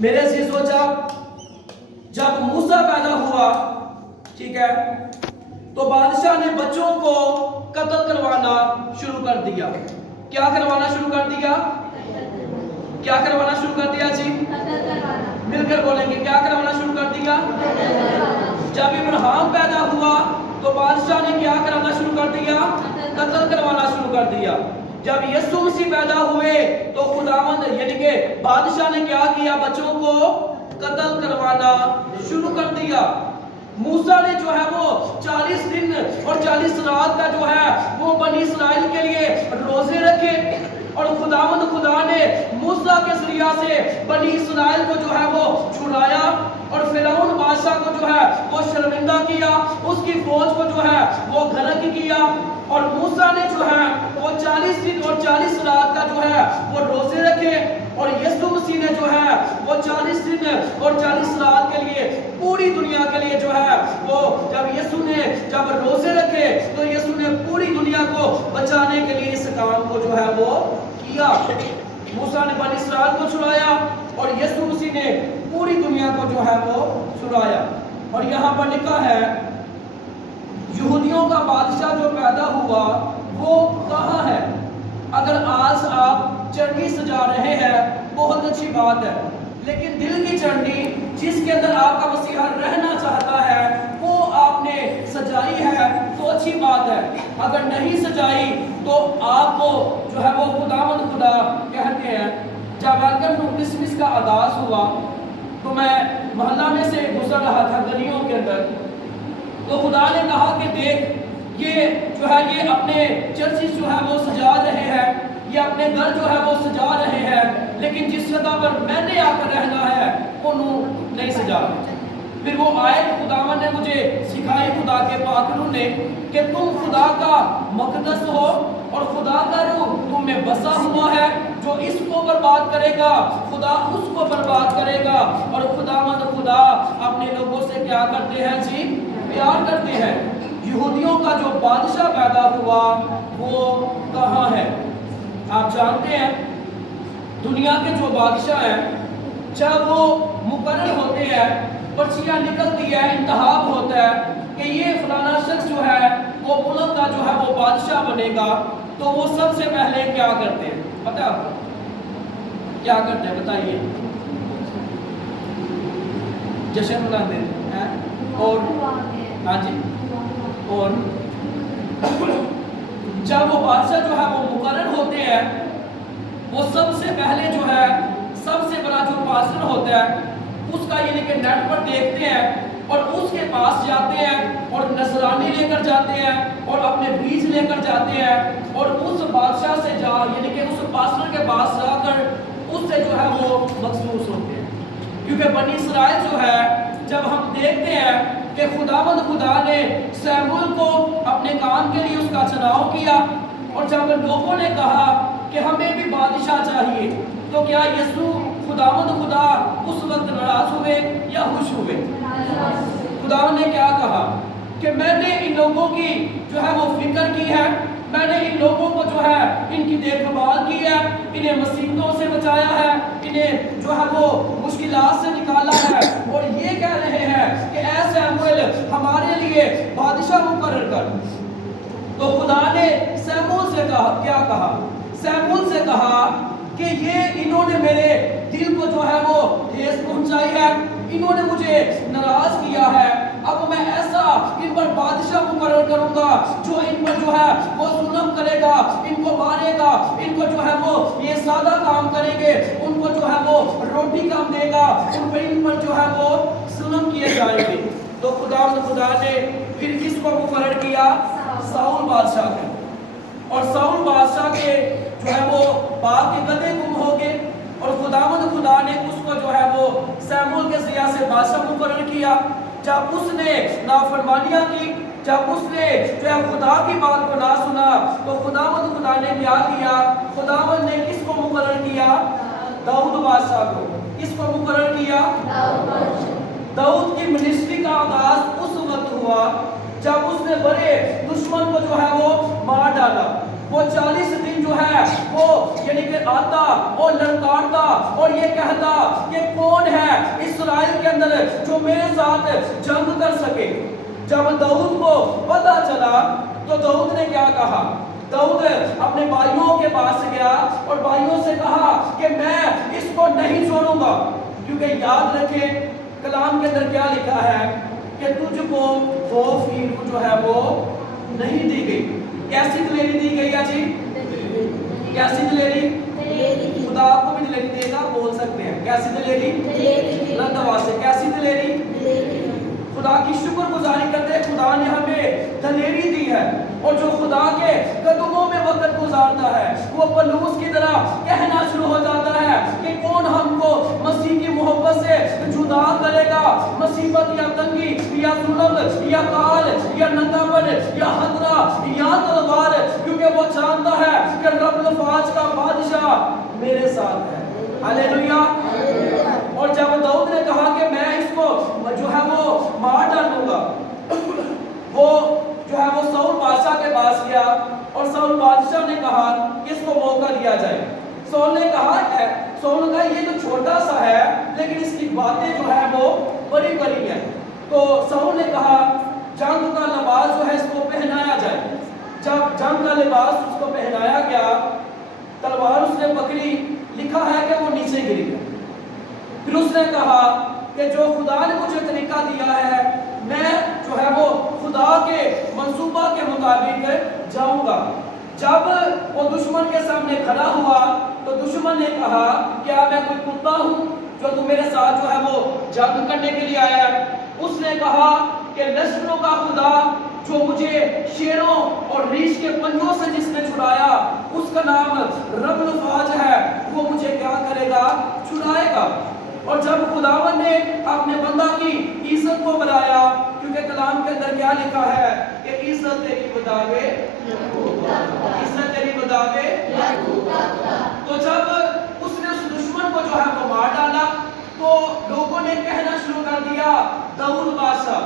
میرے عزیزو جب موسیٰ پیدا ہوا، ٹھیک ہے، تو بادشاہ نے بچوں کو قتل کروانا شروع کر دیا۔ کیا کروانا شروع کر دیا؟ کیا کروانا شروع کر دیا جی؟ مل کر بولیں گے، کیا کروانا شروع کر دیا؟ جب ابراہیم پیدا ہوا تو بادشاہ نے کیا کرانا شروع کر دیا؟ قتل کروانا شروع کر دیا۔ جب یسوع مسیح پیدا ہوئے تو خداوند یعنی کہ بادشاہ نے کیا کیا؟ بچوں کو قتل کروانا شروع کر دیا۔ موسیٰ نے جو ہے وہ 40 دن اور 40 رات کا جو ہے وہ بنی اسرائیل کے لیے روزے رکھے، اور خداوند خدا نے موسیٰ کے ذریعہ سے بنی اسرائیل کو جو ہے وہ چھڑایا، اور فرعون بادشاہ کو جو ہے وہ شرمندہ کیا، اس کی فوج کو جو ہے وہ غرق کیا۔ اور موسیٰ نے جو ہے وہ 40 دن اور 40 رات کا جو ہے وہ روزے رکھے، اور یسوع مسیح نے جو ہے وہ 40 دن اور 40 رات کے لیے پوری دنیا کے لیے جو ہے وہ جب روزے رکھے تو یسوع نے پوری دنیا کو بچانے کے لیے اس کام کو جو ہے وہ کیا۔ موسیٰ نے بنی اسرائیل کو چھڑایا اور یسوع مسیح نے پوری دنیا کو جو ہے وہ چھڑایا۔ اور یہاں پر لکھا ہے یہودیوں کا بادشاہ جو پیدا ہوا وہ کہاں ہے؟ اگر آج آپ چٹنی سجا رہے ہیں بہت اچھی بات ہے، لیکن دل کی چٹنی جس کے اندر آپ کا مسیحا رہنا چاہتا ہے وہ آپ نے سجائی ہے تو اچھی بات ہے، اگر نہیں سجائی تو آپ کو جو ہے وہ خداوند خدا کہتے ہیں۔ جب ویلکم کرسمس کا آغاز ہوا تو میں محلہ میں سے گزر رہا تھا گلیوں کے اندر، تو خدا نے کہا کہ دیکھ یہ جو ہے یہ اپنے چرچز جو ہے وہ سجا رہے ہیں، یہ اپنے گھر جو ہے وہ سجا رہے ہیں، لیکن جس جگہ پر میں نے آ کر رہنا ہے انہوں نہیں سجا رہے۔ پھر وہ آیت خداوند نے مجھے سکھائی خدا کے پاک روح نے کہ تم خدا کا مقدس ہو اور خدا کا روح تم میں بسا ہوا ہے، جو اس کو برباد کرے گا خدا اس کو برباد کرے گا۔ اور خداوند خدا اپنے لوگوں سے کیا کرتے ہیں جی؟ پیار کرتے ہیں۔ یہودیوں کا جو بادشاہ پیدا ہوا وہ کہاں ہے؟ آپ جانتے ہیں دنیا کے جو بادشاہ ہیں جب وہ مقرر ہوتے ہیں، پرچیاں نکلتی ہے، انتخاب ہوتا ہے کہ یہ فلانا شخص جو ہے وہ ملک کا جو ہے وہ بادشاہ بنے گا، تو وہ سب سے پہلے کیا کرتے ہیں؟ پتہ ہے آپ کو کیا کرتے ہیں؟ بتائیے۔ جشن مناتے ہیں اور ہاں جی، اور جب وہ بادشاہ جو ہے وہ مقرر ہوتے ہیں وہ سب سے پہلے جو ہے سب سے بڑا جو پاسٹر ہوتا ہے اس کا یعنی کہ نیٹ پر دیکھتے ہیں اور اس کے پاس جاتے ہیں اور نذرانی لے کر جاتے ہیں اور اپنے بیج لے کر جاتے ہیں اور اس بادشاہ سے یعنی کہ اس پاسٹر کے پاس جا کر اس سے جو ہے وہ مخصوص ہوتے ہیں۔ کیونکہ بنی اسرائیل جو ہے جب ہم دیکھتے ہیں کہ خداوند خدا نے سیموئیل کو اپنے کام کے لیے اس کا چناؤ کیا، اور جب لوگوں نے کہا کہ ہمیں بھی بادشاہ چاہیے، تو کیا یسوع خداوند خدا اس وقت ناراض ہوئے یا خوش ہوئے؟ خداوند نے کیا کہا کہ میں نے ان لوگوں کی جو ہے وہ فکر کی ہے، میں نے ان لوگوں کو جو ہے ان کی دیکھ بھال کی ہے، انہیں مصیبتوں سے بچایا ہے، انہیں جو ہے وہ مشکلات سے نکالا ہے، اور یہ کہہ رہے ہیں کہ اے سیموئیل ہمارے لیے بادشاہ مقرر کر۔ تو خدا نے سیموئیل سے کیا کہا؟ سیموئیل سے کہا کہ یہ انہوں نے میرے دل کو جو ہے وہ ٹھیس پہنچائی ہے، انہوں نے مجھے ناراض کیا ہے، اب میں ایسا ان پر بادشاہ مقرر کروں گا جو ان پر جو ہے وہ ظلم کرے گا، ان کو مارے گا، ان کو جو ہے وہ یہ سادہ کام کریں گے، ان کو جو ہے وہ روٹی کام دے گا، ان پر جو ہے وہ ظلم کیے جائیں گے۔ تو خدا نے پھر کس کو مقرر کیا؟ ساؤل بادشاہ کو۔ اور ساؤل بادشاہ کے جو ہے وہ باغ کے گدھے گم ہو گئے، اور خداوند خدا نے اس کو جو ہے وہ سیموئیل کے ذریعے سے بادشاہ مقرر کیا۔ جب اس نے نافرمانیاں کی، جب اس نے جو ہے خدا کی بات کو نہ سنا، تو خداوند خدا نے کیا کیا؟ خداوند نے کس کو مقرر کیا؟ داؤد بادشاہ کو۔ کس کو مقرر کیا؟ داؤد کی منسٹری کا آغاز اس وقت ہوا جب اس نے بڑے دشمن کو جو ہے وہ مار ڈالا۔ وہ 40 دن جو ہے وہ یعنی کہ آتا اور لڑکارتا اور یہ کہتا کہ کون اسرائیل کے اندر جو میرے ساتھ جنگ کر سکے۔ جب داؤد کو پتہ چلا تو داؤد نے کیا کہا؟ داؤد اپنے بھائیوں کے پاس گیا اور بھائیوں سے کہا کہ میں اس کو نہیں چھوڑوں گا، کیونکہ یاد رکھیں کلام کے اندر کیا لکھا ہے کہ تجھ کو خوف کی جو ہے وہ نہیں دی گئی۔ کیسی دلیری دی گئی ہے جی؟ کیسی دلیری؟ خدا آپ کو بھی دلیری دے گا، بول سکتے ہیں کیسی دلیری؟ بلند آواز سے کیسی دلیری؟ خدا کی شکر گزاری کرتے ہیں، خدا نے ہمیں دلیری دی ہے، اور جو خدا کے قدموں میں وقت گزارتا ہے وہ پلوس کی طرح کہنا شروع ہو جاتا ہے کہ کون ہم کو مسیح کی محبت سے جدا کرے گا؟ مصیبت یا تنگی یا ظلم یا کال یا ننگاپن یا خطرہ یا تلوار، کیونکہ وہ جانتا ہے کہ رب الفاظ کا بادشاہ میرے ساتھ ہے۔ ہاللیلویا۔ اور جب داؤد نے کہا کہ میں اس کو جو ہے وہ مار ڈالوں گا، وہ جو ہے وہ ساؤل بادشاہ کے پاس گیا اور ساؤل بادشاہ نے کہا کہ اس کو موقع دیا جائے۔ ساؤل نے کہا یہ تو چھوٹا سا ہے لیکن اس کی باتیں جو ہے وہ بڑی بڑی ہیں۔ تو ساؤل نے کہا جنگ کا لباس جو ہے اس کو پہنایا جائے۔ جب جنگ کا لباس اس کو پہنایا گیا، تلوار اس نے پکڑی، لکھا ہے کہ وہ نیچے گری گیا۔ پھر اس نے کہا کہ جو خدا نے مجھے طریقہ دیا ہے میں جو ہے وہ خدا کے منصوبہ کے مطابق جاؤں گا۔ جب وہ دشمن کے سامنے کھڑا ہوا تو دشمن نے کہا کیا میں کوئی کتا ہوں جو تم میرے ساتھ جو ہے وہ جنگ کرنے کے لیے آیا ہے؟ اس نے کہا کہ لشکروں کا خدا جو مجھے شیروں اور ریچھ کے پنجوں سے جس نے چھڑایا اس کا نام رب الفاظ ہے، وہ مجھے کیا کرے گا؟ چھڑائے گا۔ اور جب خداوند نے اپنے بندہ کی عزت کو بڑھایا، کیونکہ کلام کے اندر کیا لکھا ہے کہ عزت تیری بداوے، عزت تیری بداوے، تو جب اس نے اس دشمن کو جو ہے وہ مار ڈالا تو لوگوں نے کہنا شروع کر دیا داؤد بادشاہ۔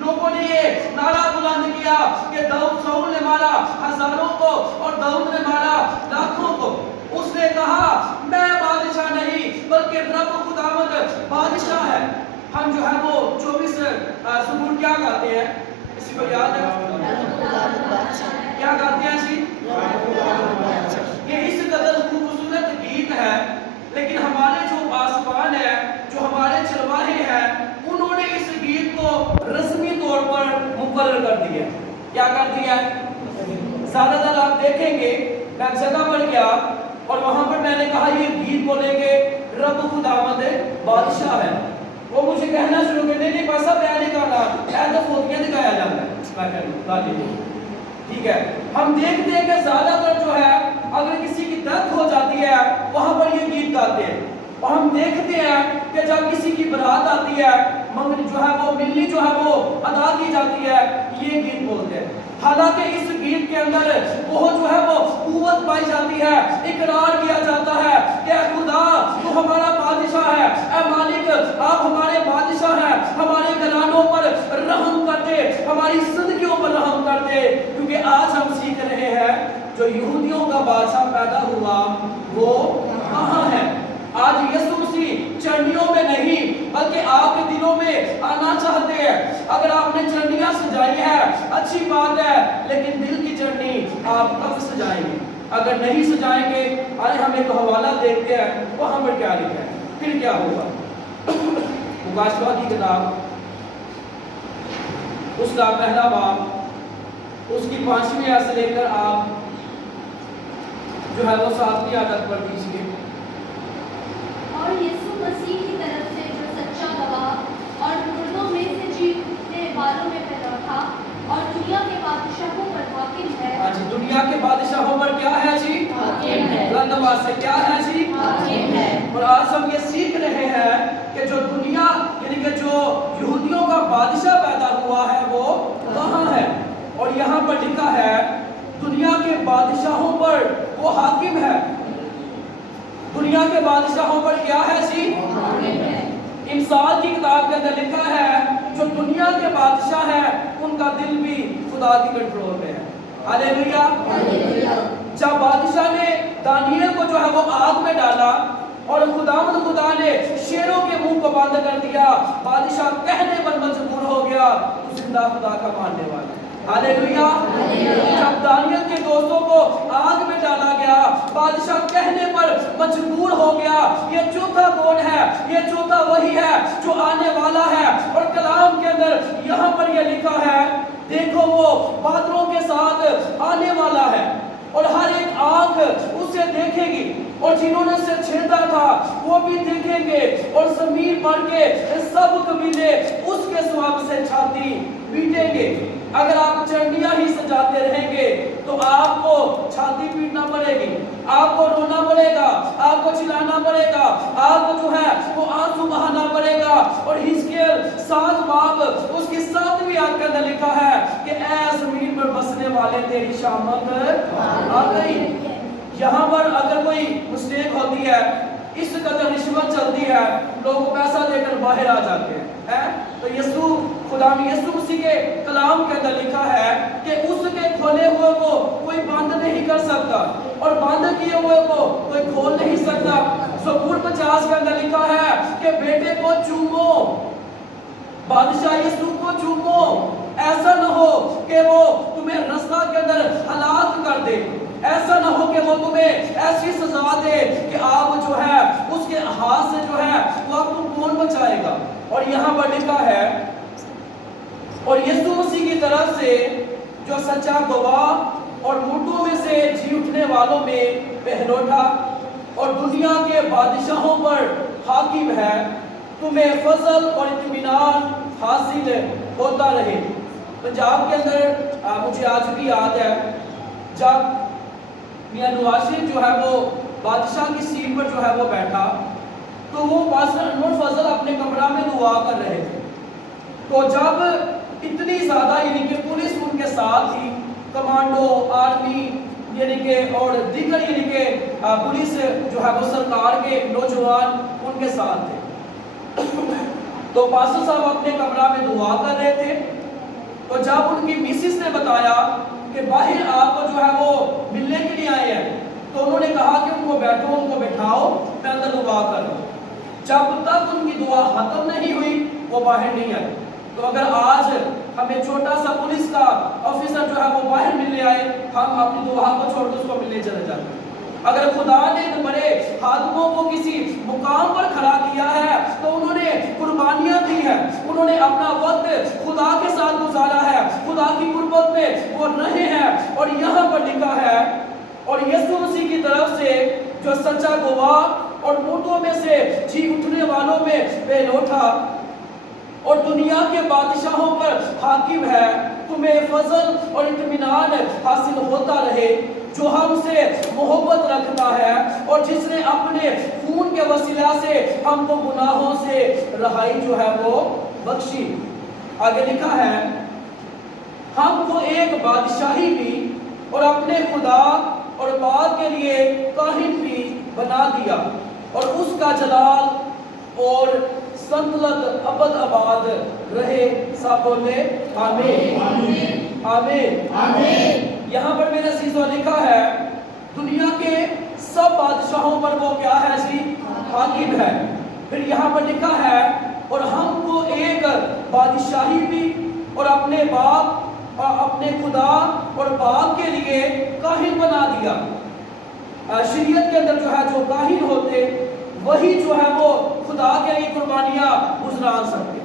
لوگوں نے یہ نعرہ بلند کیا کہ داؤد ساؤل نے مارا ہزاروں کو اور داؤد نے مارا لاکھوں کو۔ اس نے کہا میں بادشاہ نہیں بلکہ رب خداوند بادشاہ ہے۔ ہم جو ہے وہ 24 زبور کیا گاتے ہیں؟ کسی کو یاد ہے؟ کیا گاتے ہیں جی؟ یہ اس قدر خوبصورت گیت ہے، لیکن ہمارے جو پاسبان ہیں، جو ہمارے چرواہے ہیں، انہوں نے اس گیت کو رسمی طور پر مقرر کر دیا۔ کیا کر دیا؟ زیادہ تر آپ دیکھیں گے میں جگہ پر گیا اور وہاں پر میں نے کہا یہ گیت بولیں گے رب خداوند بادشاہ ہے، وہ مجھے کہنا شروع کر نہیں پیسہ میں نہیں کرنا ایسا فوتیاں دکھایا جاتا ہے۔ ٹھیک ہے، ہم دیکھتے ہیں کہ زیادہ تر جو ہے اگر کسی کی ڈیتھ ہو جاتی ہے وہاں پر یہ گیت گاتے ہیں، اور ہم دیکھتے ہیں کہ جب کسی کی برات آتی ہے منگنی جو ہے وہ ملنی جو ہے وہ ادا کی جاتی ہے، یہ گیت بولتے ہیں۔ حالانکہ اس گیت کے اندر وہ جو ہے وہ قوت پائی جاتی ہے، اقرار کیا جاتا ہے کہ اے خدا تو ہمارا بادشاہ ہے، اے مالک آپ ہمارے بادشاہ ہیں، ہمارے گھرانوں پر رحم کر دے، ہماری زندگیوں پر رحم کر دے، کیونکہ آج ہم سیکھ رہے ہیں جو یہودیوں کا بادشاہ پیدا ہوا وہ کہاں ہے؟ آج یسوع مسیح چرنیوں میں نہیں بلکہ آپ کے دلوں میں آنا چاہتے ہیں۔ اگر آپ نے چرنیاں سجائی ہے اچھی بات ہے، لیکن دل کی چرنی آپ کب سجائیں گے؟ اگر نہیں سجائیں گے، آئے ہم ایک حوالہ دیکھتے ہیں وہاں پر کیا لکھا ہے، پھر کیا ہوگا۔ مکاشفہ کی کتاب اس کا پہلا باب اس کی 5ویں آیت سے لے کر آپ جو ہے وہ 7ویں آیت پر دیجیے۔ اور یسوع مسیح کی طرف سے جو سچا گواہ اور مردوں میں سے جینے والوں میں پیدا تھا اور دنیا کے بادشاہوں پر حاکم ہے۔ آج دنیا کے بادشاہوں پر کیا ہے جی؟ حاکم ہے۔ بلند آواز سے کیا ہے جی؟ حاکم ہے۔ اور آج ہم یہ سیکھ رہے ہیں کہ جو دنیا یعنی کہ جو یہودیوں کا بادشاہ پیدا ہوا ہے وہ کہاں ہے؟ اور یہاں پر لکھا ہے دنیا کے بادشاہوں پر وہ حاکم ہے۔ دنیا کے بادشاہوں پر کیا ہے جی؟ امثال کی کتاب کے اندر لکھا ہے جو دنیا کے بادشاہ ہیں ان کا دل بھی خدا کی کنٹرول میں ہے۔ ہاللیلویا۔ جب بادشاہ نے دانیل کو جو ہے وہ آگ میں ڈالا اور خدا نے شیروں کے منہ کو بند کر دیا. بادشاہ کہنے پر مجبور ہو گیا تو زندہ خدا کا ماننے والا. ہاللیلویا. جب دانیل کے دوستوں کو آگ میں ڈالا گیا, بادشاہ کہنے پر مجبور ہو گیا. یہ چوتھا کون ہے؟ یہ چوتھا وہی ہے جو آنے والا ہے. اور کلام کے اندر یہاں پر یہ لکھا ہے, دیکھو وہ بادلوں کے ساتھ آنے والا ہے اور ہر ایک آنکھ اسے دیکھے گی, اور جنہوں نے اسے چھیدا تھا وہ بھی دیکھیں گے, اور زمین پر کے سب قبیلے اس کے ثواب سے چھاتی پیٹیں گے. اگر آپ چرنیاں ہی سجاتے رہیں گے تو آپ کو چھاتی پیٹنا پڑے گی, آپ کو رونا پڑے گا, آپ کو چلانا پڑے گا, آپ کو جو ہے وہ آنسو بہانا پڑے گا. اور حزقیل 7 باب اس کی 7ویں آیت کے اندر لکھا ہے کہ اے زمین پر بسنے والے تیری شامت آ گئی. یہاں پر اگر کوئی مسٹیک ہوتی ہے, اس قدر رشوت چلتی ہے, لوگ پیسہ دے کر باہر آ جاتے ہیں, تو خدا یسوع مسیح کے کلام کے اندر لکھا ہے کہ اس کے کھولے ہوئے کو کوئی بند نہیں کر سکتا, اور بند کیے ہوئے کو کوئی کھول نہیں سکتا. زبور 50 کے اندر لکھا ہے کہ بیٹے کو چومو, بادشاہ یسوع کو چومو, ایسا نہ ہو کہ وہ تمہیں رستہ کے اندر ہلاک کر دے, ایسا نہ ہو کہ وہ تمہیں ایسی سزا دے کہ آپ جو ہے اس کے ہاتھ سے جو ہے وہ آپ کو کون بچائے گا. اور یہاں پر لکھا ہے, اور یسوع مسیح کی طرف سے جو سچا گواہ اور مردوں میں سے جی اٹھنے والوں میں پہلوٹا اور دنیا کے بادشاہوں پر حاکم ہے, تمہیں فضل اور اطمینان حاصل ہوتا رہے. پنجاب کے اندر مجھے آج بھی یاد ہے جب میاں نواز شریف جو ہے وہ بادشاہ کی سیٹ پر جو ہے وہ بیٹھا, تو وہ پاسٹر انور فضل اپنے کمرہ میں دعا کر رہے تھے. تو جب اتنی زیادہ یعنی کہ پولیس ان کے ساتھ تھی, کمانڈو, آرمی یعنی کہ اور دیگر یعنی کہ پولیس جو ہے وہ سرکار کے نوجوان ان کے ساتھ تھے, تو پاسٹر صاحب اپنے کمرہ میں دعا کر رہے تھے. تو جب ان کی مسز نے بتایا کہ باہر آپ کو جو ہے وہ ملنے کے لیے آئے ہیں, تو انہوں نے کہا کہ ان کو بیٹھو, ان کو بٹھاؤ, میں اندر دعا کر رہا ہوں. جب تک ان کی دعا ختم نہیں ہوئی وہ باہر نہیں آئے. تو اگر آج ہمیں چھوٹا سا پولیس کا آفیسر جو ہے وہ باہر ملنے آئے, ہم اپنی دعا کو چھوڑ کر اس کو ملنے چلے جاتے ہیں. اگر خدا نے بڑے خادموں کو کسی مقام پر کھڑا کیا ہے تو انہوں نے قربانیاں دی ہیں, انہوں نے اپنا وقت خدا کے ساتھ گزارا ہے, خدا کی قربت میں وہ رہے ہیں. اور یہاں پر لکھا ہے, اور یسوع مسیح کی طرف سے جو سچا گواہ اور مردوں میں سے جی اٹھنے والوں میں بے لوٹا اور دنیا کے بادشاہوں پر حاکم ہے, تمہیں فضل اور اطمینان حاصل ہوتا رہے, جو ہم سے محبت رکھتا ہے اور جس نے اپنے خون کے وسیلہ سے ہم کو گناہوں سے رہائی جو ہے وہ بخشی. آگے لکھا ہے, ہم کو ایک بادشاہی بھی اور اپنے خدا اور باپ کے لیے کاہن بھی بنا دیا, اور اس کا جلال اور سلطنت ابد آباد رہے. سب بولے آمین آمین آمین. یہاں پر میرے عزیزو لکھا ہے, دنیا کے سب بادشاہوں پر وہ کیا ہے جی, حاکم ہے. پھر یہاں پر لکھا ہے, اور ہم کو ایک بادشاہی بھی اور اپنے باپ اور اپنے خدا اور باپ کے لیے کاہن بنا دیا. شریعت کے اندر جو ہے جو کاہن ہوتے وہی جو ہے وہ خدا کے لیے قربانیاں گزران سکتے,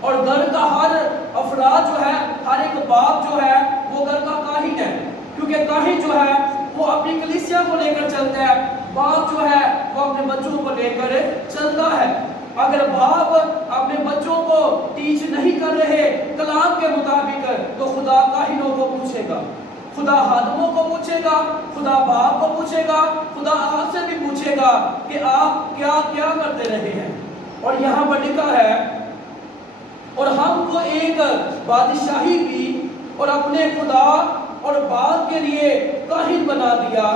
اور گھر کا ہر افراد جو ہے, ہر ایک باپ جو ہے وہ گھر کا کاہن ہے, کیونکہ کاہن جو ہے وہ اپنی کلیسیا کو لے کر چلتا ہے, باپ جو ہے وہ اپنے بچوں کو لے کر چلتا ہے. اگر باپ اپنے بچوں کو ٹیچ نہیں کر رہے کلام کے مطابق تو خدا کاہنوں کو پوچھے گا, خدا خادموں کو پوچھے گا, خدا باپ کو پوچھے گا, خدا آپ سے بھی پوچھے گا کہ آپ کیا کیا کرتے رہے ہیں. اور یہاں پر لکھا ہے, اور ہم کو ایک بادشاہی بھی اور اپنے خدا اور باپ کے لیے کاہن بنا دیا.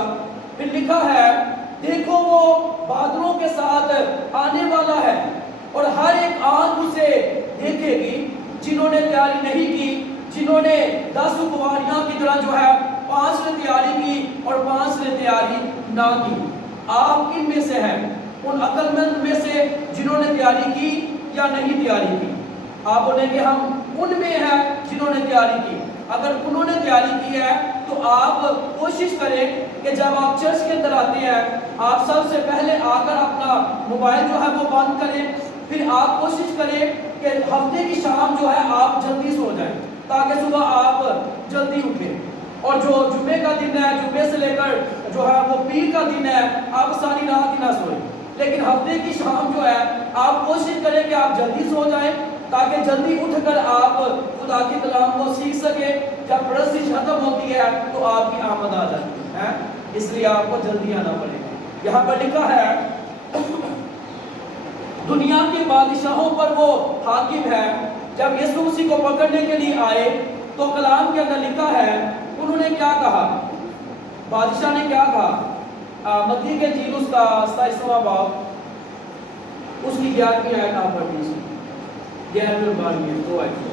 پھر لکھا ہے, دیکھو وہ بادلوں کے ساتھ آنے والا ہے, اور ہر ایک آنکھ اسے دیکھے گی. جنہوں نے تیاری نہیں کی, جنہوں نے 10 کنواریاں کی طرح جو ہے 5 نے تیاری کی اور 5 نے تیاری نہ کی, آپ کن میں سے ہیں؟ ان عقل مند میں سے جنہوں نے تیاری کی یا نہیں تیاری کی؟ آپ بولیں گے ہم ان میں ہیں جنہوں نے تیاری کی۔ اگر انہوں نے تیاری کی ہے تو آپ کوشش کریں کہ جب آپ چرچ کے اندر آتے ہیں آپ سب سے پہلے آ کر اپنا موبائل جو ہے وہ بند کریں، پھر آپ کوشش کریں کہ ہفتے کی شام جو ہے آپ جلدی سو جائیں تاکہ صبح آپ جلدی اٹھیں۔ اور جو جمعے کا دن ہے، جمعے سے لے کر جو ہے وہ پیر کا دن ہے، آپ ساری رات ہی نہ سوئیں، لیکن ہفتے کی شام جو ہے آپ کوشش کریں کہ آپ جلدی سو جائیں تاکہ جلدی اٹھ کر آپ خدا کے کلام کو سیکھ سکیں۔ جب پرستش ختم ہوتی ہے تو آپ کی آمد آ جاتی ہے، اس لیے آپ کو جلدی آنا پڑے گا۔ یہاں پر لکھا ہے دنیا کے بادشاہوں پر وہ حاکم ہے۔ جب یسوع مسیح کو پکڑنے کے لیے آئے تو کلام کے اندر لکھا ہے انہوں نے کیا کہا، بادشاہ نے کیا کہا؟ متی کے انجیل اس کا 27واں باب اس کی 11ویں آیت آپ پڑھ لیجیے، 11ویں اور 12ویں دو آیتیں۔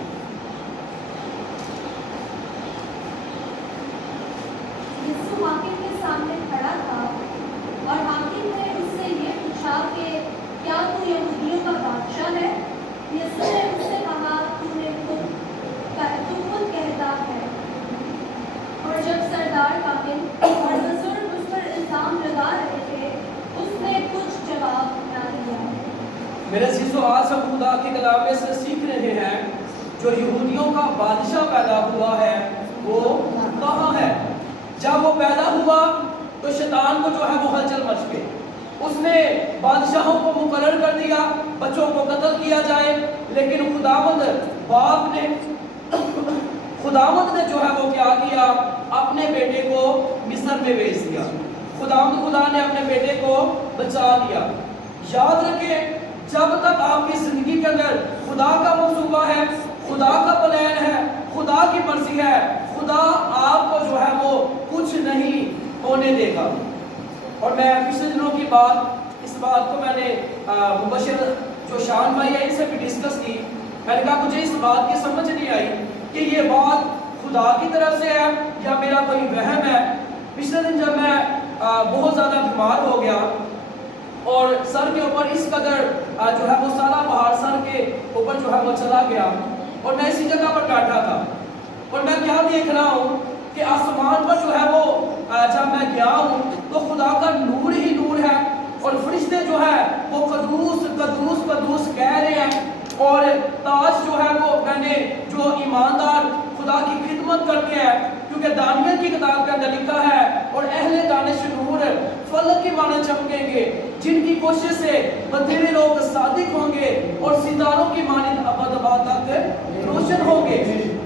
یسوع حاکم کے سامنے کھڑا تھا اور حاکم نے اس سے یہ پوچھا کہ کیا تو یہودیوں کا بادشاہ ہے؟ یسوع نے اس سے کہا تو خود کہتا ہے۔ اور جب سردار کاہن اور بزرگ اس پر الزام لگا رہے تھے اس نے کچھ جواب نہ دیا۔ میرے عزیزو، آج ہم خدا کے کلام میں سے سیکھ رہے ہیں جو یہودیوں کا بادشاہ پیدا ہوا ہے وہ کہاں ہے؟ جب وہ پیدا ہوا تو شیطان کو جو ہے وہ ہلچل مچ گئی، اس نے بادشاہوں کو مقرر کر دیا بچوں کو قتل کیا جائے، لیکن خداوند نے جو ہے وہ کیا کیا؟ اپنے بیٹے کو مصر میں بھیج دیا۔ خدا نے اپنے بیٹے کو بچا لیا۔ یاد رکھیں جب تک آپ کی زندگی کے اندر خدا کا منصوبہ ہے، خدا کا پلان ہے، خدا کی مرضی ہے، خدا آپ کو جو ہے وہ کچھ نہیں ہونے دے گا۔ اور میں پچھلے دنوں کی بات اس بات کو میں نے مبشر جو شان بھائی ہے ان سے بھی ڈسکس کی، میں نے کہا مجھے اس بات کی سمجھ نہیں آئی کہ یہ بات خدا کی طرف سے ہے یا میرا کوئی وہم ہے۔ پچھلے دن جب میں بہت زیادہ بیمار ہو گیا اور سر کے اوپر اس قدر جو ہے وہ سارا پہاڑ سر کے اوپر جو ہے وہ چلا گیا اور میں اسی جگہ پر بیٹھا تھا اور میں کیا دیکھ رہا ہوں کہ آسمان پر جو ہے وہ جب میں گیا ہوں تو خدا کا نور ہی نور ہے اور فرشتے جو ہے وہ قدوس قدوس قدوس کہہ رہے ہیں، اور تاج جو ہے وہ میں نے جو ایماندار خدا کی خدمت کرتے ہیں، کیونکہ دانیل کی کتاب کے اندر لکھا ہے اور اہل دانش نور فلک کی مانند چمکیں گے، جن کی کوشش سے بتھیرے لوگ صادق ہوں گے اور ستاروں کی مانند ابد آباد تک روشن ہوں گے۔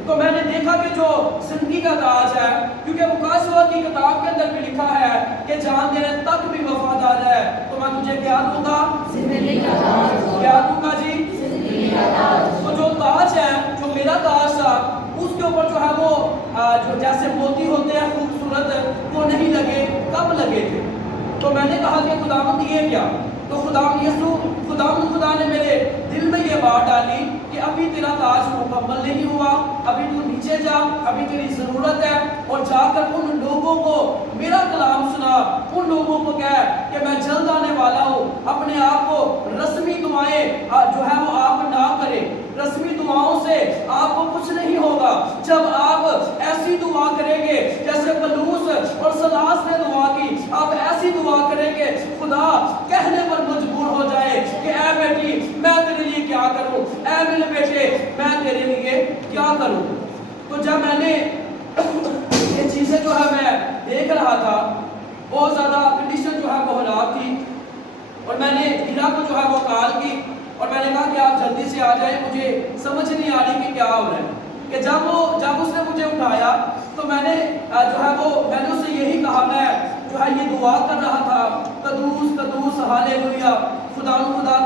تو میں نے دیکھا کہ جو زندگی کا تاج ہے، کیونکہ مکاشفہ کی کتاب کے اندر بھی لکھا ہے کہ جان دینے تک بھی وفادار ہے، تو میں تجھے کیا دوں گا؟ زندگی کا تاج۔ کیا دوں گا جی؟ زندگی کا تاج۔ تو جو تاج ہے، جو میرا تاج تھا، اس کے اوپر جو ہے وہ جو جیسے موتی ہوتے ہیں خوبصورت، وہ نہیں لگے، کب لگے تھے؟ تو میں نے کہا کہ خداوند یہ کیا؟ تو خدا نے میرے دل میں یہ بات ڈالی کہ ابھی تیرا تاج مکمل نہیں ہوا، ابھی تو نیچے جا، ابھی تیری ضرورت ہے، اور جا کر ان لوگوں کو میرا کلام سنا، ان لوگوں کو کہہ کہ میں جلد آنے والا ہوں۔ اپنے آپ کو رسمی دعائیں جو ہے وہ آپ نہ کریں، رسمی دعاؤں سے آپ کو کچھ نہیں ہوگا۔ جب آپ ایسی دعا کریں گے جیسے پلوس اور سلاس نے دعا کی، آپ ایسی دعا کریں گے خدا کہنے پر مجبور ہو جائے کہ اے بیٹی میں تیرے لیے کیا کروں، اے میرے بیٹے میں تیرے لیے کیا کروں۔ تو جب میں نے یہ چیزیں جو ہے میں دیکھ رہا تھا، بہت زیادہ کنڈیشن جو ہے وہ خراب تھی، اور میں نے ہیرا کو جو ہے وہ کال کی اور میں نے کہا کہ آپ جلدی سے آ جائیں، مجھے سمجھ نہیں آ رہی کہ کیا ہو رہا ہے۔ کہ جب اس نے مجھے اٹھایا تو میں نے جو ہے وہ میں نے اس سے یہی کہا، میں جو ہے یہ دعا کر رہا تھا، قدوس قدوس ہالےلویا، خدا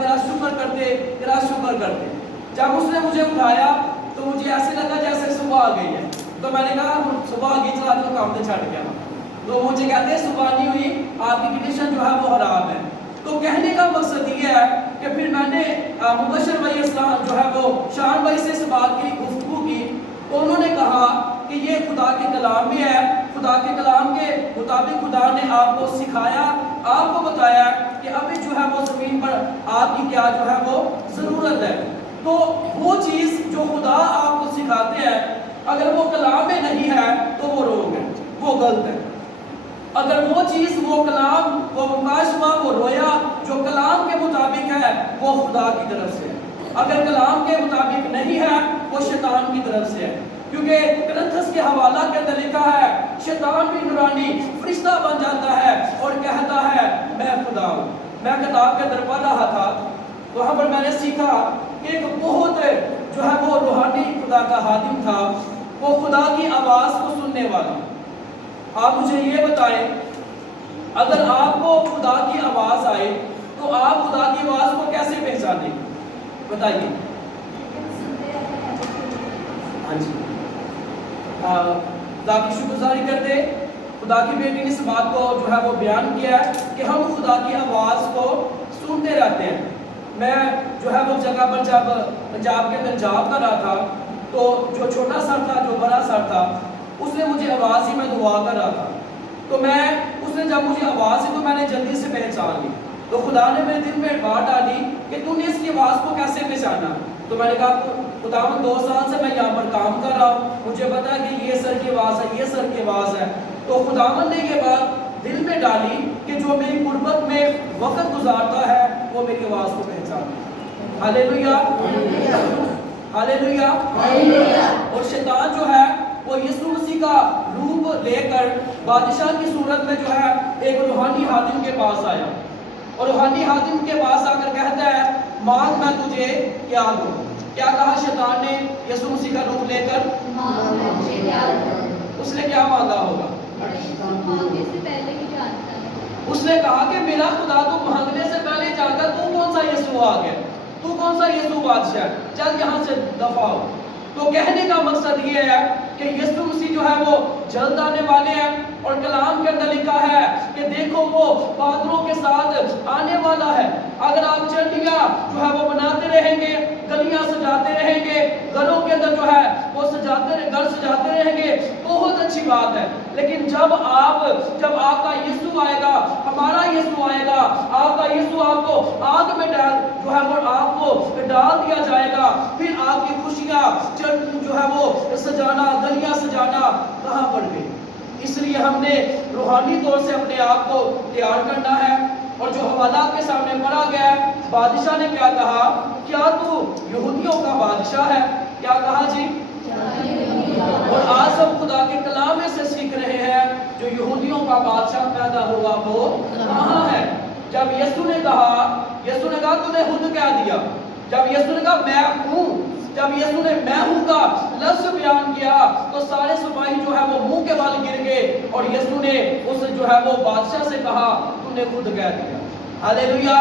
تیرا شکر کرتے، تیرا شکر کرتے۔ جب اس نے مجھے اٹھایا تو مجھے ایسے لگا جیسے صبح آ گئی ہے، تو میں نے کہا صبح آ گئی، چلا جو کام سے چھٹ گیا۔ تو مجھے کہتے ہیں صبح نہیں ہوئی، آپ کی کنڈیشن جو ہے وہ خراب ہے۔ تو کہنے کا مقصد یہ ہے کہ پھر میں نے مبشر بھائی اسلام جو ہے وہ شان بھائی سے اس بات کی گفتگو کی، تو انہوں نے کہا کہ یہ خدا کے کلام میں ہے، خدا کے کلام کے مطابق خدا نے آپ کو سکھایا، آپ کو بتایا کہ ابھی جو ہے وہ زمین پر آپ کی کیا جو ہے وہ ضرورت ہے. تو وہ چیز جو خدا آپ کو سکھاتے ہیں اگر وہ کلام میں نہیں ہے تو وہ رونگ ہے، وہ غلط ہے. اگر وہ چیز، وہ کلام، وہ مکاشفہ، وہ رویا جو کلام کے مطابق ہے وہ خدا کی طرف سے ہے. اگر کلام کے مطابق نہیں ہے وہ شیطان کی طرف سے ہے. کیونکہ کرنتھس کے حوالہ کے اندر لکھا ہے شیطان بھی نورانی فرشتہ بن جاتا ہے اور کہتا ہے میں خدا ہوں. میں کتاب کے اندر پڑھ رہا تھا، وہاں پر میں نے سیکھا کہ ایک بہت جو ہے وہ روحانی خدا کا خادم تھا، وہ خدا کی آواز کو سننے والا. آپ مجھے یہ بتائیں اگر آپ کو خدا کی آواز آئے تو آپ خدا کی آواز کو کیسے پہچانیں گے؟ بتائیے. ہاں جی، خدا کی شکر گزاری کرتے. خدا کی بیٹی نے اس بات کو جو ہے وہ بیان کیا ہے کہ ہم خدا کی آواز کو سنتے رہتے ہیں. میں جو ہے وہ جگہ پر جب پنجاب کے اندر جاب کر رہا تھا تو جو چھوٹا سر تھا، جو بڑا سر تھا، اس نے مجھے آواز ہی میں دعا کر رہا تھا. تو اس نے جب مجھے آواز دی تو میں نے جلدی سے پہچان لی. تو خدا نے میرے دل میں بات ڈالی کہ تو نے اس کی آواز کو کیسے پہچانا؟ تو میں نے کہا خداوند 2 سال سے میں یہاں پر کام کر رہا ہوں، مجھے پتا ہے کہ یہ سر کی آواز ہے، یہ سر کی آواز ہے. تو خداوند نے یہ بات دل میں ڈالی کہ جو میری غربت میں وقت گزارتا ہے وہ میری آواز کو پہچانتا. ہاللیلویا، ہاللیلویا. اور شیطان جو ہے وہ یسوع مسیح کا روپ لے کر بادشاہ کی صورت میں جو ہے ایک روحانی حاکم کے پاس آیا اور روحانی حاکم کے پاس آ کر کہتا ہے مانگ میں تجھے کیا دوں. کیا کہا شیطان نے یسوع مسیح کا روپ لے کر؟ اس نے کیا مانگا ہوگا؟ اس نے کہا کہ میرا خدا تو مانگنے سے پہلے جانتا، تو کون سا یسوع آ گیا، تو کون سا یسوع بادشاہ ہے، چل یہاں سے دفع ہو. تو کہنے کا مقصد یہ ہے کہ یسوع مسیح جو ہے وہ جلد آنے والے ہیں اور کلام کے اندر لکھا ہے کہ دیکھو وہ بادلوں کے ساتھ آنے والا ہے. اگر آپ چٹیاں جو ہے وہ بناتے رہیں گے، گلیاں سجاتے رہیں گے، گھروں کے اندر جو ہے وہ گھر سجاتے رہیں گے، بہت اچھی بات ہے. لیکن جب آپ کا یسوع آئے گا، ہمارا یسوع آئے گا، آپ کا یسوع آپ کو آگ میں جو ہے وہ آپ کو ڈال دیا جائے گا، پھر آپ کی خوشیاں جو ہے وہ سجانا، گلیاں سجانا کہاں پڑ گئی؟ اس لیے ہم نے روحانی طور سے اپنے آپ کو تیار کرنا ہے. اور جو حوالہ کے سامنے پڑھا گیا ہے، بادشاہ نے کیا کہا؟ کیا تو یہودیوں کا بادشاہ ہے؟ کیا کہا جی؟ اور آج ہم خدا کے کلام میں سے سیکھ رہے ہیں جو یہودیوں کا بادشاہ پیدا ہوا وہ کہاں ہے؟ جب یسوع نے کہا تو نے خود کیا دیا، جب یسوع نے کہا میں ہوں، جب یسوع نے میں ہوں کا لفظ بیان کیا تو سارے سپاہی جو ہے وہ منہ کے بال گر گئے اور یسوع نے اس جو ہے وہ بادشاہ سے کہا تو نے خود کہہ دیا. ہاللیلویا.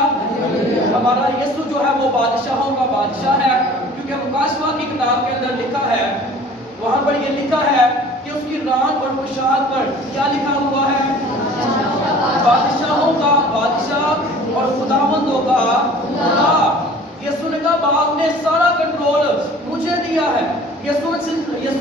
ہمارا یسوع جو ہے وہ بادشاہوں کا بادشاہ ہے، کیونکہ مکاشفہ کی کتاب کے اندر لکھا ہے، وہاں پر یہ لکھا ہے کہ اس کی ران اور پوشاک پر کیا لکھا ہوا ہے؟ بادشاہوں کا بادشاہ اور خداوندوں کا خدا. یسوع نے کہا باپ نے سارا کنٹرول مجھے دیا ہے. یسوع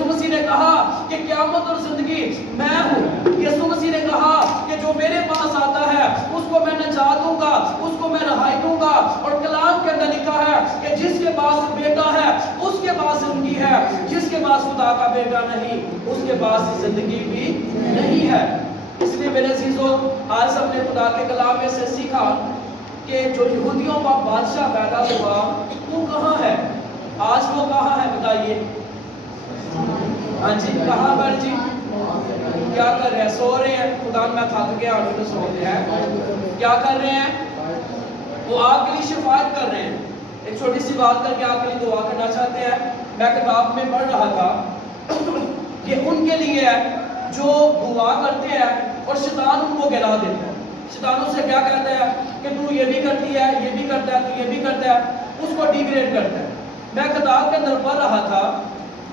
مسیح نے کہا کہ قیامت اور زندگی میں ہوں. یسوع مسیح نے کہا کہ جو میرے پاس آتا ہے اس کو میں نجات دوں گا، اس کو میں رہائی دوں گا. اور کلام کے اندر لکھا ہے کہ جس کے پاس بیٹا ہے اس کے پاس زندگی ہے، جس کے پاس خدا کا بیٹا نہیں اس کے پاس زندگی بھی نہیں ہے. اس لیے میرے عزیزو، آج ہم نے خدا کے کلام میں سے سیکھا کہ جو یہودیوں کا بادشاہ پیدا ہوا وہ کہاں ہے؟ آج وہ کہاں ہے بتائیے؟ ہاں جی، کہاں پر جی؟ کیا کر رہے ہیں؟ سو رہے ہیں. خدا میں تھک گیا اور سوتے ہیں. کیا کر رہے ہیں؟ وہ آپ کے لیے شفاعت کر رہے ہیں. ایک چھوٹی سی بات کر کے آپ کے لیے دعا کرنا چاہتے ہیں. میں کتاب میں پڑھ رہا تھا، یہ ان کے لیے ہے جو دعا کرتے ہیں اور شیطان ان کو گرا دیتا ہے. شیطان سے کیا کہتا ہے کہ تو یہ بھی کرتی ہے، یہ بھی کرتا ہے، تو یہ بھی کرتا ہے، اس کو ڈیگریڈ کرتا ہے. میں کتاب کے اندر پڑھ رہا تھا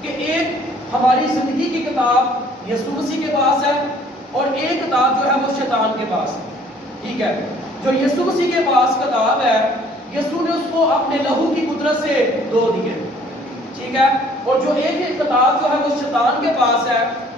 کہ ایک ہماری زندگی کی کتاب یسوع مسیح کے پاس ہے اور ایک کتاب جو ہے وہ شیطان کے پاس ہے. ٹھیک ہے، جو یسوع مسیح کے پاس کتاب ہے، یسوع نے اس کو اپنے لہو کی قدرت سے دھو دیے. ٹھیک ہے، اور جو ایک کتاب جو ہے وہ شیطان کے پاس ہے،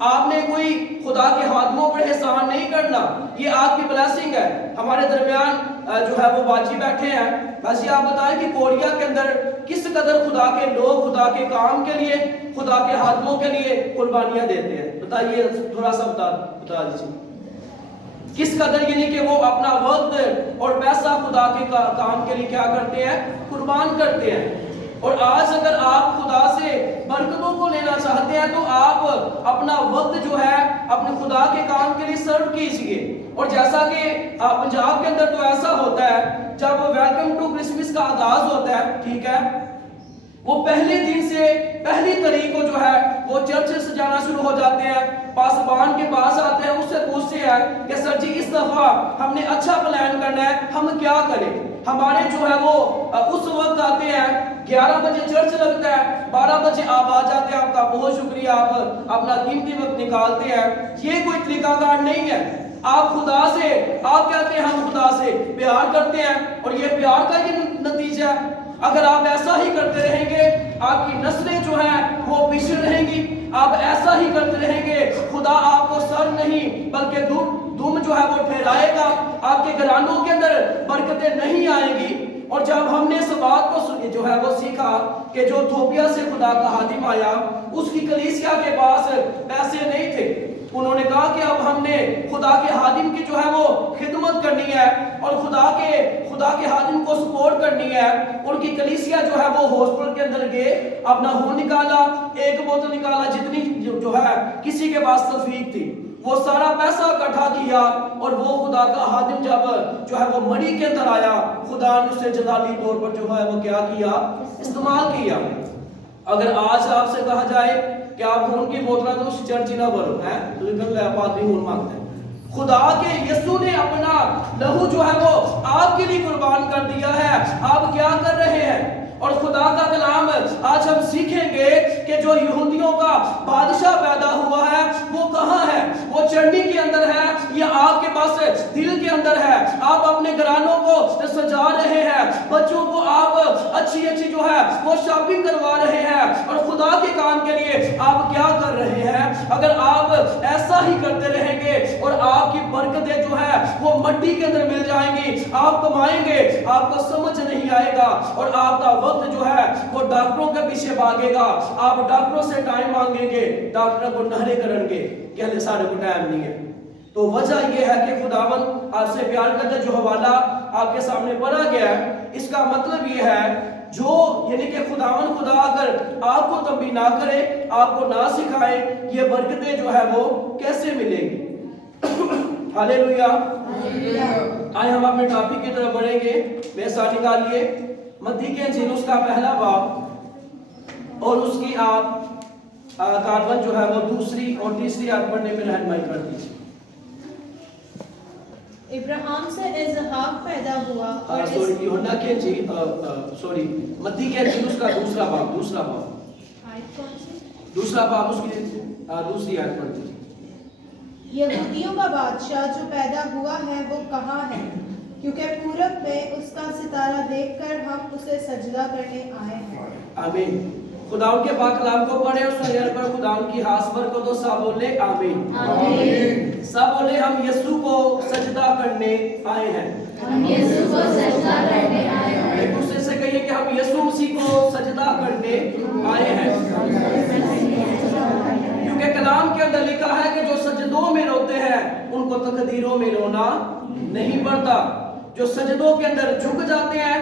آپ نے کوئی خدا کے خادموں پر احسان نہیں کرنا، یہ آپ کی بلیسنگ ہے۔ ہمارے درمیان جو ہے وہ باجی بیٹھے ہیں، بس یہ آپ بتائیں کہ کوریا کے اندر کس قدر خدا کے لوگ خدا کے کام کے لیے، خدا کے خادموں کے لیے قربانیاں دیتے ہیں، بتائیے تھوڑا سا بتا دیجیے کس قدر، یعنی کہ وہ اپنا وقت اور پیسہ خدا کے کام کے لیے کیا کرتے ہیں، قربان کرتے ہیں۔ اور آج اگر آپ خدا سے برکتوں کو لینا چاہتے ہیں تو آپ اپنا وقت جو ہے اپنے خدا کے کام کے لیے سرو کیجئے۔ اور جیسا کہ پنجاب کے اندر تو ایسا ہوتا ہے جب ویلکم ٹو کرسمس کا آغاز ہوتا ہے، ٹھیک ہے، وہ پہلے دن سے پہلی تاریخ کو جو ہے وہ چرچ سجانا شروع ہو جاتے ہیں، پاسبان کے پاس آتے ہیں، اس سے پوچھتے ہیں کہ سر جی اس دفعہ ہم نے اچھا پلان کرنا ہے، ہم کیا کریں؟ ہمارے جو ہے وہ اس وقت آتے ہیں 11 بجے چرچ لگتا ہے، 12 بجے آپ آ جاتے ہیں، آپ کا بہت شکریہ، آپ اپنا قیمتی وقت نکالتے ہیں۔ یہ کوئی طریقہ کار نہیں ہے۔ آپ خدا سے، آپ کہتے ہیں ہم خدا سے پیار کرتے ہیں، اور یہ پیار کا یہ نتیجہ ہے۔ اگر آپ ایسا ہی کرتے رہیں گے آپ کی نسلیں جو ہیں وہ پیچھے رہیں گی، آپ ایسا ہی کرتے رہیں گے خدا آپ کو سر نہیں بلکہ دم جو ہے وہ ٹھہرائے گا، آپ کے گھرانوں کے اندر برکتیں نہیں آئیں گی۔ اور جب ہم نے اس بات کو جو ہے وہ سیکھا کہ جو ایتھوپیا سے خدا کا خادم آیا اس کی کلیسیا کے پاس پیسے نہیں تھے، انہوں نے کہا کہ اب ہم نے خدا کے خادم کی جو ہے وہ خدمت کرنی ہے اور خدا کے خادم کو سپورٹ کرنی ہے۔ ان کی کلیسیا جو ہے وہ ہاسپٹل کے اندر گئے، اپنا خون نکالا، ایک بوتل نکالا، جتنی جو ہے کسی کے پاس توفیق تھی، وہ سارا پیسہ اکٹھا کیا، اور وہ خدا کا خادم جب جو ہے وہ مڑی کے اندر آیا، خدا نے اسے جلالی طور پر جو ہے وہ کیا کیا، استعمال کیا۔ اگر آج آپ سے کہا جائے کہ آپ خون کی بوتلیں تو اس چرچ نہ بھرو ہے تو پادری خون مانگتے ہیں، خدا کے یسوع نے اپنا لہو جو ہے وہ آپ کے لیے قربان کر دیا ہے، آپ کیا کر رہے ہیں؟ اور خدا کا کلام آج ہم سیکھیں گے کہ جو یہودیوں کا بادشاہ پیدا ہوا ہے وہ کہاں ہے؟ وہ چڑھنی کے اندر ہے یا آپ کے پاس دل کے اندر ہے؟ آپ اپنے گھرانوں کو سجا رہے ہیں، بچوں کو آپ اچھی جو ہے وہ شاپنگ کروا رہے ہیں، اور خدا کے کام کے لیے آپ کیا کر رہے ہیں؟ اگر آپ ایسا ہی کرتے رہیں گے اور آپ کی برکتیں جو ہے وہ مٹی کے اندر مل جائیں گی، آپ کمائیں گے، آپ کو سمجھ نہیں آئے گا، اور آپ کا وقت جو ہے وہ ڈاکٹروں کے پیچھے بھاگے گا، آپ ڈاکٹروں سے ٹائم مانگیں گے، ڈاکٹر کو نہرے کریں گے کہ ہلے سارے کو ٹائم نہیں ہے۔ تو وجہ یہ ہے کہ خداوند آپ سے پیار کرتا ہے۔ جو حوالہ آپ کے سامنے پڑھا گیا ہے اس کا مطلب یہ ہے جو یعنی کہ خداوند خدا اگر آپ کو تنبیہ نہ کرے، آپ کو نہ سکھائے، یہ برکتیں جو ہے وہ کیسے ملیں گی؟ ہاللیلویا۔ آئے ہم اپنے ٹاپک کی طرف بڑھیں گے۔ میرے ساتھ نکالیے متی کے انجیل اس کا پہلا باب اور اس کی آپ کاربن جو ہے وہ دوسری اور تیسری آیت پڑھنے میں رہنمائی کر دیجیے۔ ابراہیم سے اسحاق پیدا ہوا اور یوحنا کے متی کے انجیل اس کا دوسرا باب آیت کون سی؟ دوسرا باب اس کی دوسری آیت پڑھ دیجیے۔ یہودیوں کا بادشاہ جو پیدا ہوا ہے وہ کہاں ہے؟ کیونکہ پورب میں اس کا ستارہ دیکھ کر ہم اسے سجدہ کرنے آئے ہیں۔ آمین۔ خدا ان کے پاک کلام کو پڑھے اور سننے پر خدا ان کی خاص برکت تو سب بولے آمین۔ آمین۔ سب بولے ہم یسوع کو سجدہ کرنے آئے ہیں۔ ہم یسوع کو سجدہ کرنے آئے ہیں۔ ایک دوسرے سے کہیے کہ ہم یسوع مسیح کو سجدہ کرنے آئے ہیں، کیونکہ کلام کے اندر لکھا ہے کہ جو سجدوں میں روتے ہیں ان کو تقدیروں میں رونا نہیں پڑتا۔ جو سجدوں کے اندر جھک جاتے ہیں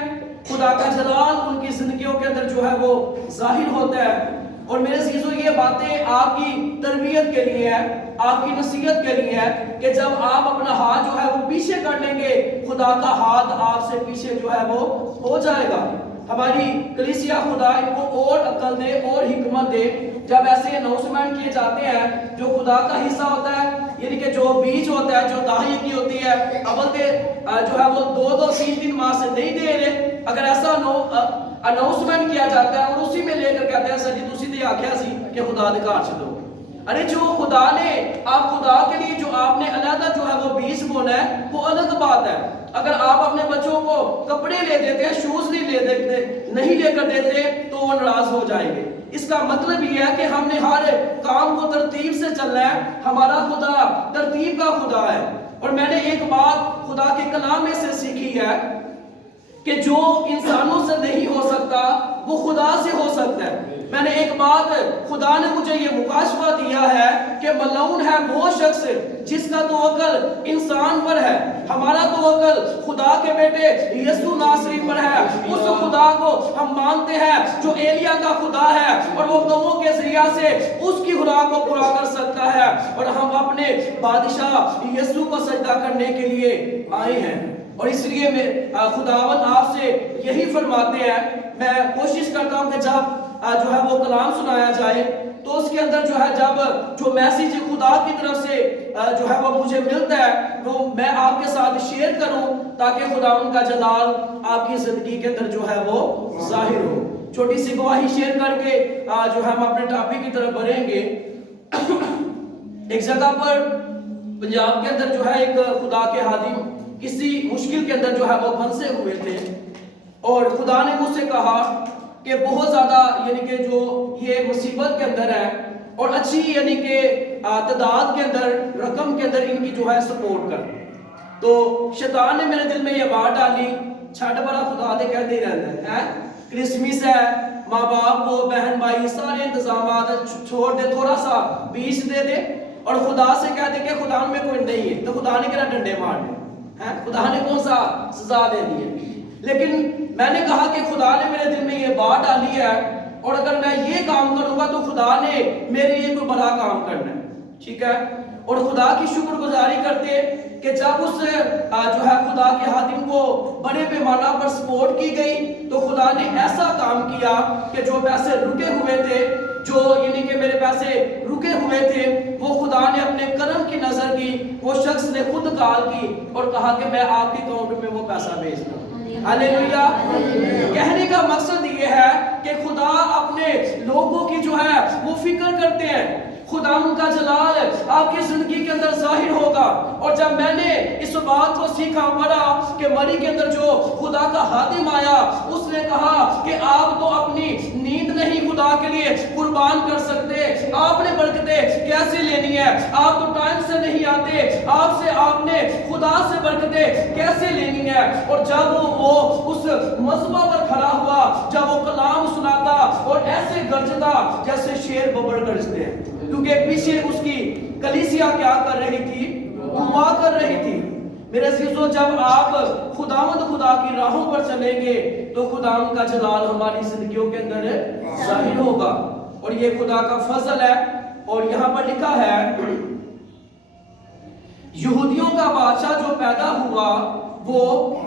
خدا کا جلال ان کی زندگیوں کے اندر جو ہے وہ ظاہر ہوتا ہے۔ اور میرے عزیزو یہ باتیں آپ کی تربیت کے لیے ہے، آپ کی نصیحت کے لیے ہے کہ جب آپ اپنا ہاتھ جو ہے وہ پیچھے کر لیں گے خدا کا ہاتھ آپ سے پیچھے جو ہے وہ ہو جائے گا۔ ہماری کلیسیا خدا ان کو اور عقل دے اور حکمت دے جب ایسے اناؤنسمنٹ کیے جاتے ہیں جو خدا کا حصہ ہوتا ہے، یعنی کہ جو بیج ہوتا ہے، جو دہائی کی ہوتی ہے، اول دے جو ہے وہ 2-3 ماہ سے نہیں دے رہے۔ اگر ایسا اناؤنسمنٹ کیا جاتا ہے اور اسی میں لے کر کہتے ہیں سر جی تسی تے آکھیا سی کہ خدا دے گھر چلو، ارے جو خدا نے آپ خدا کے لیے جو آپ نے علیحدہ جو ہے وہ بیج بونا ہے وہ الگ بات ہے۔ اگر آپ اپنے بچوں کو کپڑے لے دیتے ہیں، شوز نہیں لے کر دیتے تو وہ ناراض ہو جائیں گے۔ اس کا مطلب یہ ہے کہ ہم نے ہر کام کو ترتیب سے چلنا ہے۔ ہمارا خدا ترتیب کا خدا ہے، اور میں نے ایک بات خدا کے کلام میں سے سیکھی ہے کہ جو انسانوں سے نہیں ہو سکتا وہ خدا سے ہو سکتا ہے۔ میں نے ایک بات، خدا نے مجھے یہ مکاشفہ دیا ہے کہ ملعون ہے وہ شخص جس کا توکل انسان پر ہے۔ ہمارا توکل خدا کے بیٹے یسوع ناصری پر ہے۔ اس خدا کو ہم مانتے ہیں جو ایلیا کا خدا ہے، اور وہ گووں کے ذریعہ سے اس کی خوراک کو پورا کر سکتا ہے، اور ہم اپنے بادشاہ یسوع کو سجدہ کرنے کے لیے آئے ہیں۔ اور اس لیے میں خداوند آپ سے یہی فرماتے ہیں، میں کوشش کرتا ہوں کہ جب جو ہے وہ کلام سنایا جائے تو اس کے اندر جو ہے جب جو میسیج خدا کی طرف سے جو ہے وہ مجھے ملتا ہے وہ میں آپ کے ساتھ شیئر کروں، تاکہ خداوند کا جلال آپ کی زندگی کے اندر جو ہے وہ ظاہر ہو۔ چھوٹی سی گواہی شیئر کر کے جو ہم اپنے ٹاپک کی طرف بڑھیں گے۔ ایک جگہ پر پنجاب کے اندر جو ہے ایک خدا کے خادم کسی مشکل کے اندر جو ہے وہ پھنسے ہوئے تھے، اور خدا نے مجھ سے کہا کہ بہت زیادہ یعنی کہ جو یہ مصیبت کے اندر ہے، اور اچھی یعنی کہ تعداد کے اندر رقم کے اندر ان کی جو ہے سپورٹ کر۔ تو شیطان نے میرے دل میں یہ بات ڈالی، چھٹ بڑا خدا دے کہتے ہی رہتا ہے، کرسمس ہے، ماں باپ کو بہن بھائی سارے انتظامات چھوڑ دے، تھوڑا سا بیچ دے دے، اور خدا سے کہہ دے کہ خدا میں کوئی نہیں ہے، تو خدا نے کہا ڈنڈے مار دے، خدا نے کون سا سزا دے دی ہے۔ لیکن میں نے کہا کہ خدا نے میرے دل میں یہ بات ڈالی ہے، اور اگر میں یہ کام کروں گا تو خدا نے میرے لیے کوئی بڑا کام کرنا ہے، ٹھیک ہے۔ اور خدا کی شکر گزاری کرتے کہ جب اس جو ہے خدا کے خادم کو بڑے پیمانہ پر سپورٹ کی گئی، تو خدا نے ایسا کام کیا کہ جو پیسے رکے ہوئے تھے، جو یعنی کہ میرے پیسے رکے ہوئے تھے، وہ خدا نے اپنے کرم کی نظر کی، وہ شخص نے خود کال کی اور کہا کہ میں آپ کے اکاؤنٹ میں وہ پیسہ بھیج دوں۔ ہاللیلویا۔ کہنے کا مقصد یہ ہے کہ خدا اپنے لوگوں کی جو ہے وہ فکر کرتے ہیں۔ خدا ان کا جلال آپ کی زندگی کے اندر ظاہر ہوگا۔ اور جب میں نے اس بات کو سیکھا پڑھا کہ مری کے اندر جو خدا کا خادم آیا، اس نے کہا کہ آپ تو اپنی نیند نہیں خدا کے لیے قربان کر سکتے، آپ نے برکتیں کیسے لینی ہے؟ آپ تو ٹائم سے نہیں آتے، آپ نے خدا سے برکتیں کیسے لینی ہے؟ اور جب وہ اس مذبح پر کھڑا ہوا، جب وہ کلام سناتا اور ایسے گرجتا جیسے شیر ببر گرجتے ہیں، کیونکہ پیچھے اس کی کلیسیا کیا کر رہی تھی؟ دعا کر رہی تھی۔ میرے عزیزو، جب آپ خداوند خدا کی راہوں پر چلیں گے تو خداوند کا جلال ہماری زندگیوں کے اندر ظاہر ہوگا، اور یہ خدا کا فضل ہے۔ اور یہاں پر لکھا ہے، یہودیوں کا بادشاہ جو پیدا ہوا وہ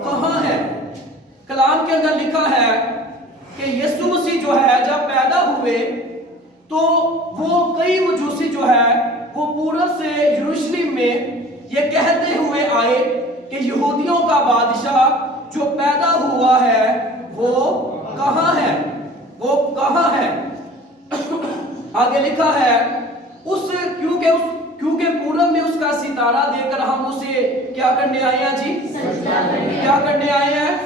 کہاں ہے؟ کلام کے اندر لکھا ہے کہ یسوع مسیح جو ہے جب پیدا ہوئے تو وہ کئی مجوسی جو ہے وہ پورب سے یروشلم میں یہ کہتے ہوئے آئے کہ یہودیوں کا بادشاہ جو پیدا ہوا ہے وہ کہاں ہے؟ وہ کہاں ہے؟ آگے لکھا ہے، کیونکہ پورب میں اس کا ستارہ دے کر ہم اسے کیا کرنے آئے ہیں جی؟ کیا کرنے آئے ہیں؟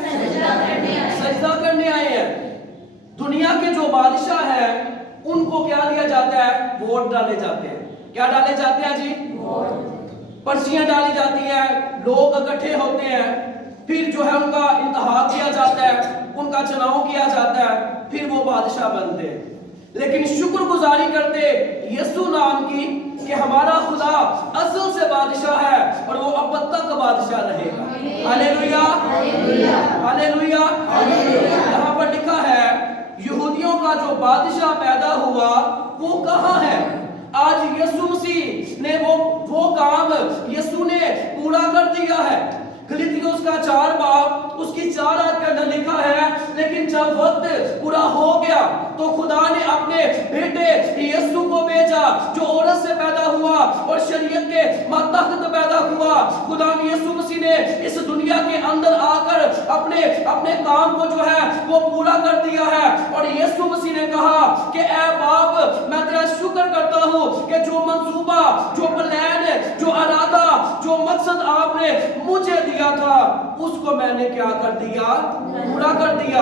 سجدہ کرنے آئے ہیں۔ دنیا کے جو بادشاہ ہیں ان کو کیا دیا جاتا ہے؟ ووٹ ڈالے جاتے ہیں۔ کیا ڈالے جاتے ہیں جی؟ پرچیاں ڈالی جاتی ہیں، لوگ اکٹھے ہوتے ہیں، پھر جو ہے ان کا انتخاب کیا جاتا ہے، ان کا چناؤ کیا جاتا ہے، پھر وہ بادشاہ بنتے ہیں۔ لیکن شکر گزاری کرتے یسوع نام کی کہ ہمارا خدا اصل سے بادشاہ ہے اور وہ اب تک بادشاہ رہے گا۔ ہاللیلویا، ہاللیلویا۔ یہاں پر لکھا ہے یہودیوں کا جو بادشاہ پیدا ہوا وہ کہاں ہے؟ آج یسوع مسیح نے وہ کام یسوع نے پورا کر دیا ہے۔ گلتیوس کا 4 باب اس کی 4 آیت کے اندر لکھا ہے، لیکن جب وقت پورا ہو گیا تو خدا نے اپنے بیٹے یسوع کو بھیجا جو عورت سے پیدا ہوا اور شریعت کے ماتحت پیدا ہوا۔ خدا نے یسوع مسیح نے اس دنیا کے اندر آ کر اپنے کام کو جو ہے وہ پورا کر دیا ہے، اور یسوع مسیح نے کہا کہ اے باپ، میں تیرا شکر کرتا ہوں کہ جو منصوبہ، جو پلان، جو ارادہ، جو مقصد آپ نے مجھے دیا تھا اس کو میں نے کیا کر دیا؟ پورا کر دیا۔